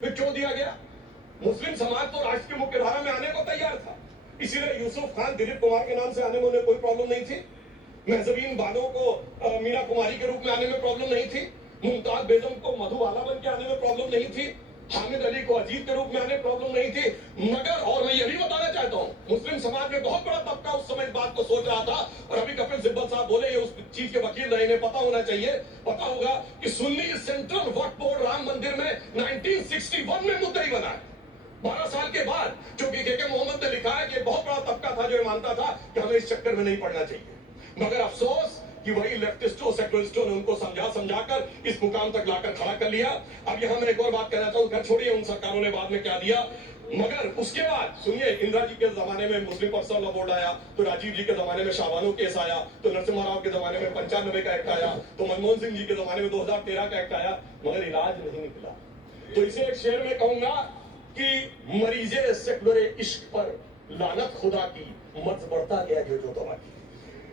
फिर क्यों दिया गया? मुस्लिम समाज तो राष्ट्र की मुख्य धारा में आने को तैयार था, इसीलिए यूसुफ खान दिलीप कुमार के नाम से आने में उन्हें कोई प्रॉब्लम नहीं थी। महजबीन बानो को मीना कुमारी के रूप में आने में प्रॉब्लम नहीं थी। मुमताज बेगम को मधुबाला बन के आने में प्रॉब्लम नहीं थी। हामिद अली को अजीत के रूप में आने प्रॉब्लम नहीं थी। मगर और मैं ये भी बताना चाहता हूँ, मुस्लिम समाज में बहुत बड़ा तबका उस समय इस बात को सोच रहा था, और अभी कपिल सिब्बल साहब बोले, ये उस चीज के वकील रहे, इन्हें पता होना चाहिए, पता होगा कि सुन्नी सेंट्रल वक्फ बोर्ड राम मंदिर में 1961 में मुद्दई बना है। 12 साल के बाद, क्योंकि के मोहम्मद ने लिखा है कि बहुत बड़ा तबका था जो मानता था कि हमें इस चक्कर में नहीं पड़ना चाहिए। मगर अफसोस कि वही लेफ्टिस्टों सेकुलरिस्टों ने उनको समझाकर इस मुकाम तक लाकर खड़ा कर लिया। अब यहां मैं एक और बात कहना चाहता हूं, घर छोड़िए उन सरकारों ने बाद में क्या दिया, मगर उसके बाद सुनिए, इंदिरा जी के जमाने में मुस्लिम पर्सनल लॉ बोर्ड आया, तो राजीव जी के जमाने में शाहबानो केस आया, तो नरसिम्हा राव के जमाने में 95 का एक्ट आया, तो मनमोहन सिंह जी के जमाने में 2013 का एक्ट आया, मगर इलाज नहीं निकला। तो इसे एक शेर में कहूंगा कि मरीजे सेकुलर इश्क पर लानत खुदा की, मर्ज बढ़ता गया जो दवा की।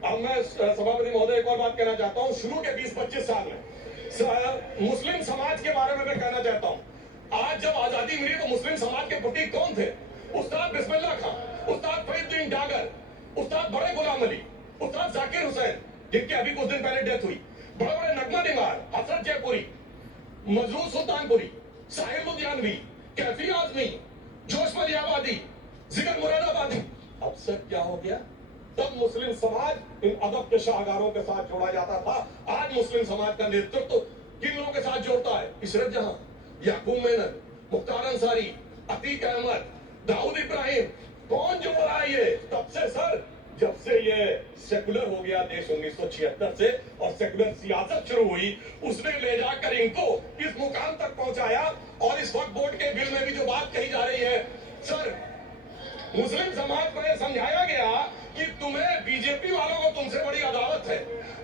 अब मैं सभापति महोदय एक और बात कहना चाहता हूं, शुरू के 20-25 साल में मुस्लिम समाज के बारे में मैं कहना चाहता हूं, आज जब आजादी मिली तो मुस्लिम समाज के प्रतीक कौन थे? उस्ताद बिस्मिल्लाह खां, उस्ताद फरीदुद्दीन डागर, उस्ताद बड़े गुलाम अली, उस्ताद जाकिर हुसैन, जिनकी अभी कुछ दिन पहले डेथ हुई, बड़े बड़े नगमा निगार हसरत जयपुरी, मजरूर सुल्तानपुरी, साहिर लुधियानवी, कैफी आजमी, जोश मलियाबादी, जिगर मुरादाबादी। अब सर क्या हो गया? तब मुस्लिम समाज इन अदब के शाहकारों के साथ जोड़ा जाता था। आज मुस्लिम समाज का नेतृत्व किन लोगों के साथ जोड़ता है? इशरत जहां, याकूब मेनन, मुख्तार अंसारी, अतीक अहमद, दाऊद इब्राहिम, कौन जोड़ रहा है ये? तब से सर, जब से ये सेकुलर हो गया देश 1976 से और सेकुलर सियासत शुरू हुई, उसने ले जाकर इनको इस मुकाम तक पहुंचाया। और इस वक्त बोर्ड के बिल में भी जो बात कही जा रही है, सर मुस्लिम समाज को यह समझाया गया कि तुम्हें बीजेपी वालों को तुमसे बड़ी अदावत है,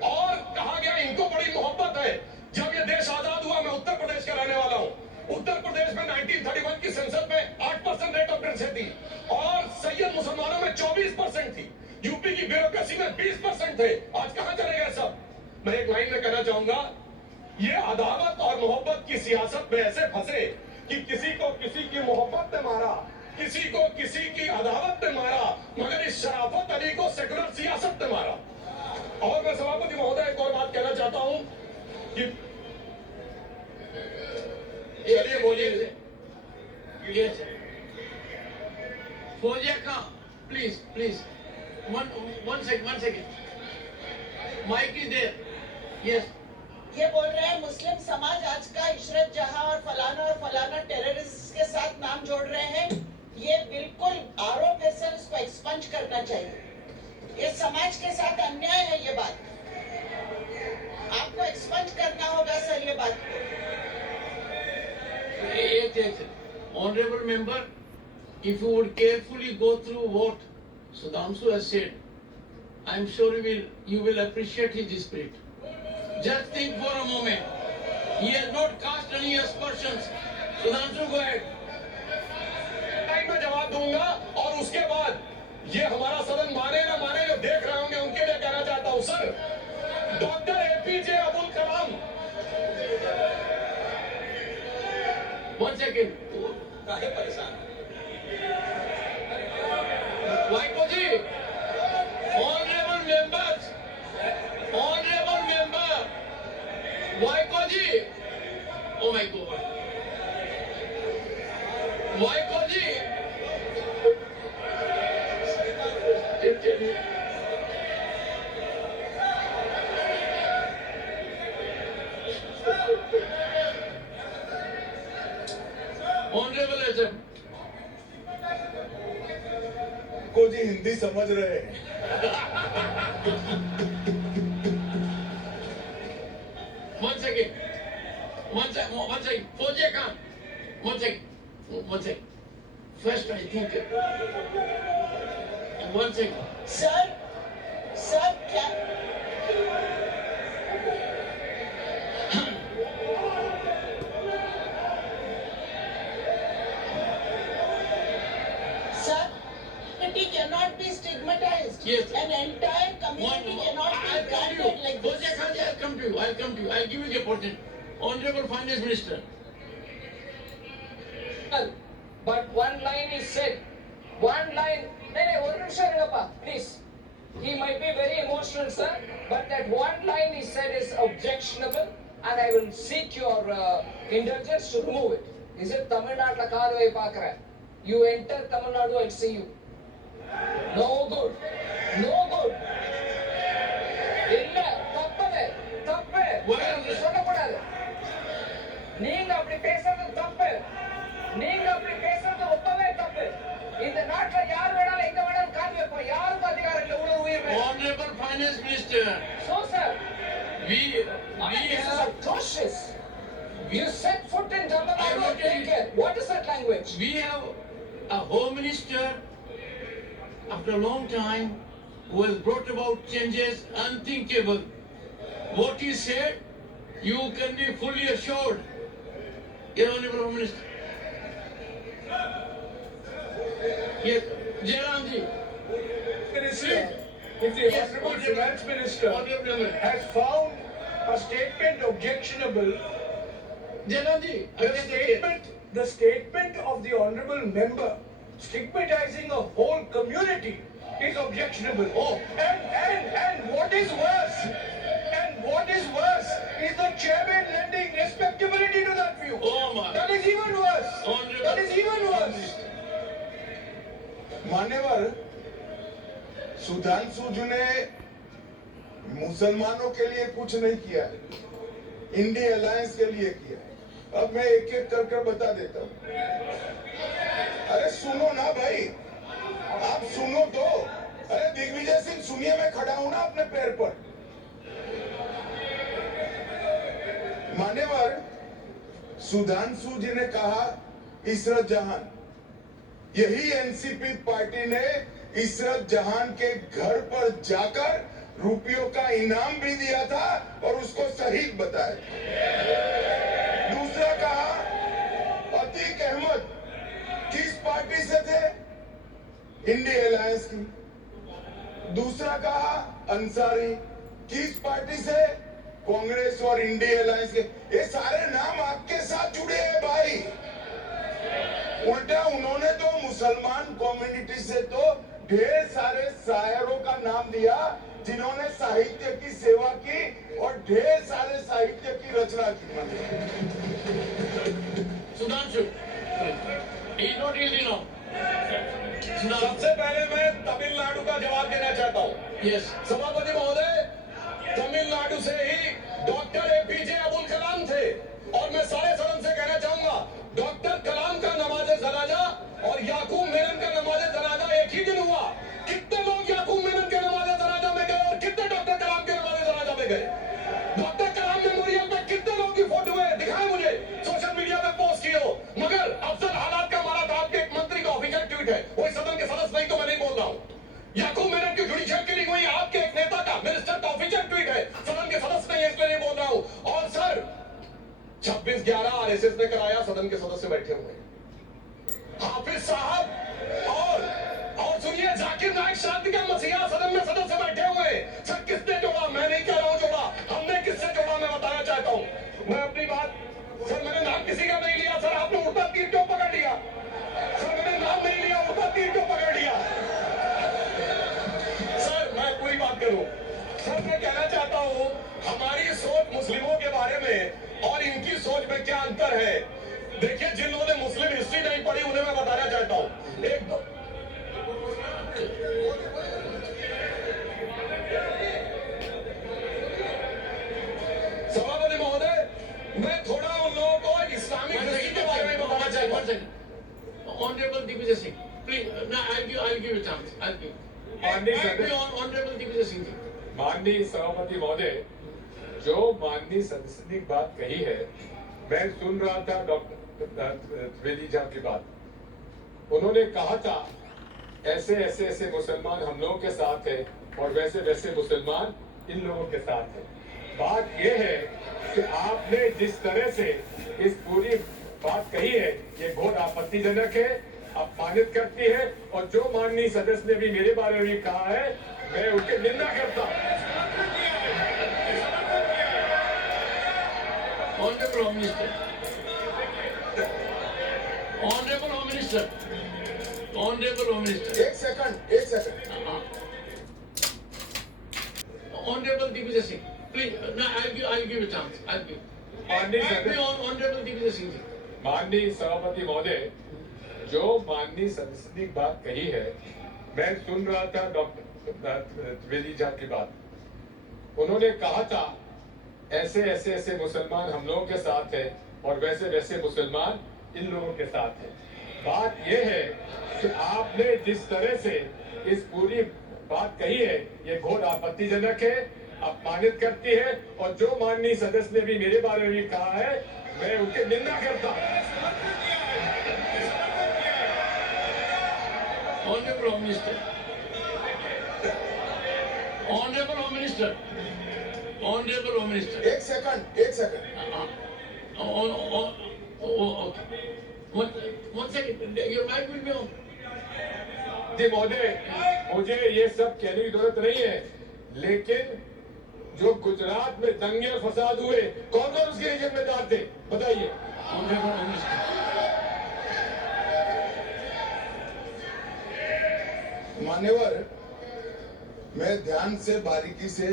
और कहा गया इनको बड़ी मोहब्बत है। जब ये देश आजाद हुआ, मैं उत्तर प्रदेश का रहने वाला हूं, उत्तर प्रदेश में 1931 की संसद में 8% रेट ऑफ डेथ थी, और सैयद मुसलमानों में 24% थी। यूपी की ब्यूरोक्रेसी में 20% थे। आज कहां चले गए सब? मैं एक लाइन में कहना चाहूंगा, ये अदावत और मोहब्बत की सियासत में ऐसे फंसे कि किसी को किसी की मोहब्बत ने मारा, किसी को किसी की अदावत ने मारा, मगर इस शराफत अली को सेकुलर सियासत ने मारा। और मैं सभापति महोदय एक और बात कहना चाहता हूं कि चलिए बोलिए। फौजिया का please please one second mike is there. Yes, ये बोल रहे हैं मुस्लिम समाज आज का इशरत जहां और फलाना टेररिस्ट के साथ नाम जोड़ रहे हैं। ये बिल्कुल आरोप है सर, इसको एक्सपंज करना चाहिए। ये समाज के साथ अन्याय है, ये बात आपको एक्सपंज करना होगा सर, ये बात को। Honorable member, if you would carefully go through what Sudhanshu has said, I am sure you will appreciate his spirit. Just think for a moment. He has not cast any aspersions. Sudhanshu, go ahead. मैं जवाब दूंगा, और उसके बाद ये हमारा सदन माने ना माने, जो देख रहे होंगे उनके लिए कहना चाहता हूं sir, doctor APJ Abdul Kalam. One second. काहे परेशान? Vaiko ji, honorable members, honorable member, Vaiko ji, oh my God, Vaiko ji. Honorable SM. को जी हिंदी समझ रहे हैं। One second. Fauziya Khan. One second. First, I think. One second. Sir क्या sir, community cannot be stigmatized. Yes. An entire community cannot be branded like this. Fauziya Khan, I'll come to you. I'll give you the opportunity. Honorable Finance Minister. emotional, but one line is said. One line. Please. He might be very emotional, sir, but that one line he said is objectionable, and I will seek your indulgence to remove it. Is it Tamil Nadu kaadu paakra? You enter Tamil Nadu, I'll see you. No good. No good. இல்ல தப்பது தப்பு அது சொல்லக்கூடாது. நீங்க அப்படி பேசுறது தப்பு. நீங்க அப்படி பேசுறது ரொம்பவே தப்பு. இந்த நாட்டுல யார் வேணாலும் எங்க வேணாலும் கால் வைப்போம். யாருக்கும் அதிகாரம் இல்லை உணர்வு உயிர். Honorable Finance Minister, So sir, we this is have atrocious. You set foot in Tamil Nadu and take care. What is that language? we have a Home Minister after a long time who has brought about changes unthinkable. What he said, you can be fully assured, Your Honorable Home Minister. Yes, Jairam ji. Minister, if the Yes, Honorable Honorable- Finance Minister Honorable Member. has found a statement objectionable, Jairam ji, the statement of the Honorable Member stigmatizing a whole community is objectionable. Oh. And what is worse, is the chairman lending respectability to that view. Oh my. That is even worse. Honorable- That is even worse. मान्यवर सुधांशु जी ने मुसलमानों के लिए कुछ नहीं किया है, India alliance के लिए किया है। अब मैं एक एक कर कर बता देता हूँ। अरे सुनो ना भाई, आप सुनो तो। अरे दिग्विजय सिंह सुनिए, मैं खड़ा हूं ना अपने पैर पर। मान्यवर सुधांशु जी ने कहा इशरत जहान, यही एनसीपी पार्टी ने इशरत जहान के घर पर जाकर रुपयों का इनाम भी दिया था और उसको शहीद बताया। दूसरा कहा अतीक अहमद किस पार्टी से थे? इंडिया अलायंस की। दूसरा कहा अंसारी किस पार्टी से? कांग्रेस और इंडिया अलायंस के। ये सारे नाम आपके साथ जुड़े हैं भाई। उल्टा उन्होंने तो मुसलमान कम्युनिटी से तो ढेर सारे शायरों का नाम दिया जिन्होंने साहित्य की सेवा की और ढेर सारे साहित्य की रचना की। Sudhanshu, he's not easy now. Sudhanshu, सबसे पहले मैं तमिलनाडु का जवाब देना चाहता हूँ। yes. सभापति महोदय, तमिलनाडु से ही डॉक्टर एपीजे अब्दुल कलाम थे और मैं सारे सदन से कहना चाहूंगा डॉक्टर कलाम का नमाज़े जनाजा और याकूब मेनन का नमाज़े जनाजा एक ही दिन हुआ। कितने लोग याकूब मेनन के नमाज़े जनाजा में गए और कितने डॉक्टर कलाम के नमाज़े जनाजा में गए? डॉक्टर कलाम मेमोरियल पे कितने लोगों की फोटो है? दिखाएं मुझे, सोशल मीडिया पे पोस्ट किए हो। मगर अफजल हालात का मारा था आपके एक मंत्री का ऑफिशियल ट्वीट है, वो इस सदन के सदस्य नहीं तो मैं नहीं बोल रहा हूँ। याकूब मेनन की जुडिशियल किलिंग हुई आपके एक नेता का मिनिस्टर का ऑफिशियल ट्वीट है, सदन के सदस्य नहीं है इसलिए नहीं बोल रहा हूँ। और सर 26/11 आरएसएस ने कराया, सदन के सदस्य बैठे हुए हैं। हाफिज साहब और सुनिए जाकिर नाइक शांति का मसीहा सदन में सदस्य बैठे हुए हैं। सर किसने जोड़ा? मैं नहीं कह रहा हूं जोड़ा, हमने किससे जोड़ा मैं बताना चाहता हूं। मैं अपनी बात, सर मैंने नाम किसी का नहीं लिया। सर आपने उल्टा तीर क्यों पकड़ लिया? सर मैंने नाम नहीं लिया, उल्टा तीर क्यों पकड़ लिया? सर मैं पूरी बात करूं। सर मैं कहना चाहता हूं हमारी सोच मुस्लिमों के बारे में और इनकी सोच में क्या अंतर है। देखिए जिन लोगों ने मुस्लिम हिस्ट्री नहीं पढ़ी उन्हें मैं बताना चाहता हूं। एक दो सभापति महोदय, मैं थोड़ा उन लोगों को इस्लामिक हिस्ट्री के बारे में बताना चाहता हूं। Honorable Digvijay Singh, please, now I'll give a chance. I'll give. Honorable Digvijay Singh ji. माननीय सभापति महोदय, जो माननीय सदस्य ने बात कही है, मैं सुन रहा था डॉक्टर त्रिवेदी जी की बात। उन्होंने कहा था ऐसे ऐसे ऐसे मुसलमान हम लोगों के साथ है और वैसे वैसे मुसलमान इन लोगों के साथ है। बात यह है कि आपने जिस तरह से इस पूरी बात कही है ये घोर आपत्तिजनक है, अपमानित करती है और जो माननीय सदस्य ने भी मेरे बारे में भी कहा है मैं उसकी निंदा करता हूँ। Honorable Home Minister. Honorable Home Minister. Honorable Home Minister. एक second Honorable Digvijay Singh. Please, no, I'll give a chance. I'll give. माननीय सदस्य Honorable Digvijay Singh ji. माननीय सभापति महोदय, जो माननीय सदस्य ने बात कही है, मैं सुन रहा था डॉक्टर त्रिवेदी जी की बात। उन्होंने कहा था ऐसे मुसलमान हम लोगों के साथ है और वैसे मुसलमान इन लोगों के साथ है। बात यह है कि आपने जिस तरह से इस पूरी बात कही है, ये घोर आपत्तिजनक है, अपमानित करती है, और जो माननीय सदस्य ने भी मेरे बारे में भी कहा है, मैं उनकी निंदा करता हूं। Honorable Home Minister. Honorable Home Minister. Honorable Home Minister. एक second Okay. One second. Your mic will be on. जी महोदय, मुझे ये सब कहने की जरूरत नहीं है, लेकिन जो गुजरात में दंगे और फसाद हुए, कौन कौन उसके जिम्मेदार थे, बताइए। Honorable Home Minister. मान्यवर, मैं ध्यान से बारीकी से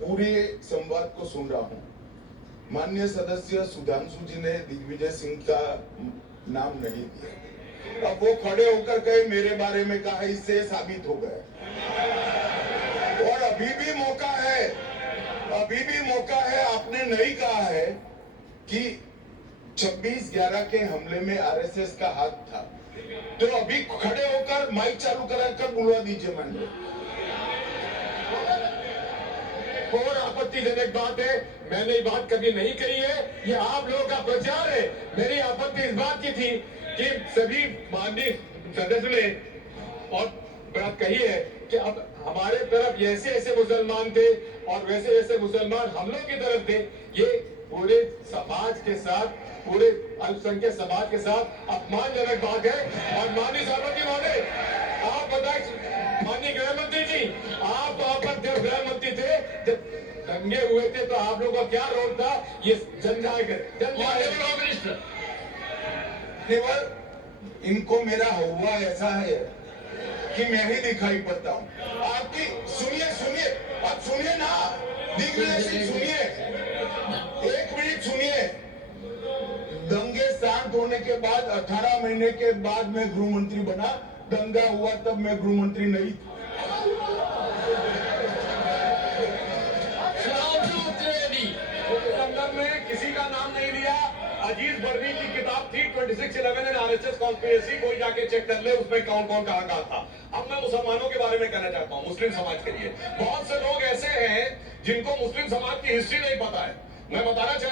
पूरे संवाद को सुन रहा हूं। माननीय सदस्य सुधांशु जी ने दिग्विजय सिंह का नाम नहीं दिया। अब वो खड़े होकर कहे मेरे बारे में कहा, इससे साबित हो गया। और अभी भी मौका है, आपने नहीं कहा है कि 26/11 के हमले में आरएसएस का हाथ था, तो अभी खड़े होकर माइक चालू कराकर बुलवा दीजिए। और आपत्तिजनक बात है, मैंने ये बात कभी नहीं कही है, ये आप लोगों का प्रचार है। मेरी आपत्ति इस बात की थी कि सभी माननीय सदस्य ने और बात कही है कि अब हमारे तरफ ऐसे मुसलमान थे और वैसे मुसलमान हम लोग की तरफ थे। ये पूरे समाज के साथ, पूरे अल्पसंख्यक समाज के साथ अपमानजनक बात है। और माननीय सभापति महोदय, आप बताएं, माननीय गृह मंत्री जी, आप वहां पर जब गृह मंत्री थे, जब दंगे हुए थे, तो आप लोगों का क्या रोल था, ये Honorable Home Minister. केवल इनको मेरा हुआ ऐसा है कि मैं ही दिखाई पड़ता हूँ। आपकी सुनिए, आप सुनिए ना, दिग्विजय सिंह सुनिए, 1 मिनट सुनिए। दंगे शांत होने के बाद 18 महीने के बाद मैं गृह मंत्री बना। दंगा हुआ तब मैं गृह मंत्री नहीं था। उस संदर्भ में किसी का नाम नहीं लिया। अजीज बर्वी की किताब थी 2611 एंड आरएसएस कॉन्स्पिरेसी, कोई जाके चेक कर ले, उसमें कौन कौन कहा था। अब मैं मुसलमानों के बारे में कहना चाहता हूँ, मुस्लिम समाज के लिए बहुत से लोग ऐसे हैं जिनको मुस्लिम समाज की हिस्ट्री नहीं पता है। मैं बताना चाहता